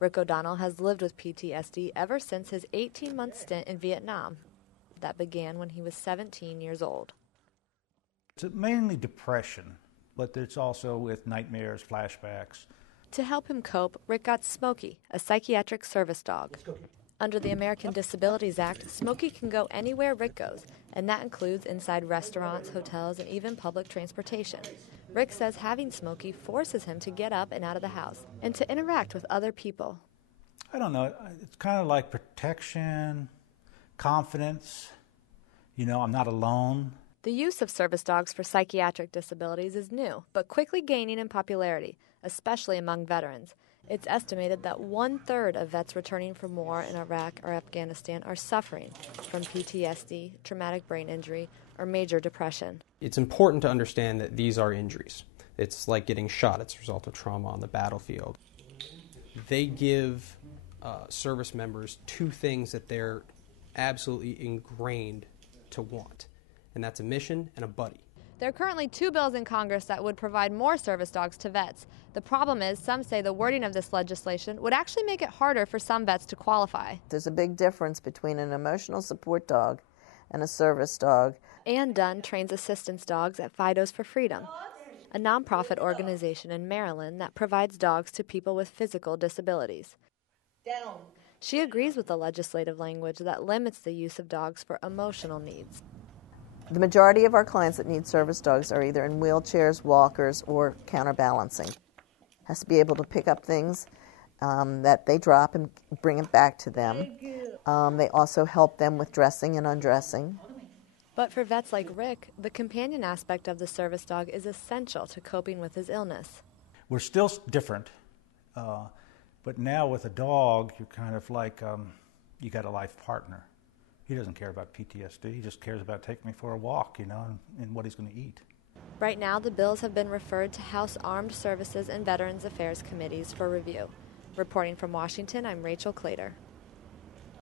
Rick O'Donnell has lived with PTSD ever since his 18-month stint in Vietnam. That began when he was 17 years old. It's mainly depression, but it's also with nightmares, flashbacks. To help him cope, Rick got Smokey, a psychiatric service dog. Under the American Disabilities Act, Smokey can go anywhere Rick goes, and that includes inside restaurants, hotels, and even public transportation. Rick says having Smokey forces him to get up and out of the house and to interact with other people. I don't know, it's kind of like protection, confidence, I'm not alone. The use of service dogs for psychiatric disabilities is new, but quickly gaining in popularity, especially among veterans. It's estimated that 1/3 of vets returning from war in Iraq or Afghanistan are suffering from PTSD, traumatic brain injury, or major depression. It's important to understand that these are injuries. It's like getting shot. It's a result of trauma on the battlefield. They give service members two things that they're absolutely ingrained to want, and that's a mission and a buddy. There are currently 2 bills in Congress that would provide more service dogs to vets. The problem is, some say the wording of this legislation would actually make it harder for some vets to qualify. There's a big difference between an emotional support dog and a service dog. Ann Dunn trains assistance dogs at Fidos for Freedom, a nonprofit organization in Maryland that provides dogs to people with physical disabilities. She agrees with the legislative language that limits the use of dogs for emotional needs. The majority of our clients that need service dogs are either in wheelchairs, walkers, or counterbalancing. Has to be able to pick up things that they drop and bring it back to them. They also help them with dressing and undressing. But for vets like Rick, the companion aspect of the service dog is essential to coping with his illness. We're still different, but now with a dog, you're kind of like you got a life partner. He doesn't care about PTSD. He just cares about taking me for a walk, and what he's going to eat. Right now, the bills have been referred to House Armed Services and Veterans Affairs Committees for review. Reporting from Washington, I'm Rachel Clater.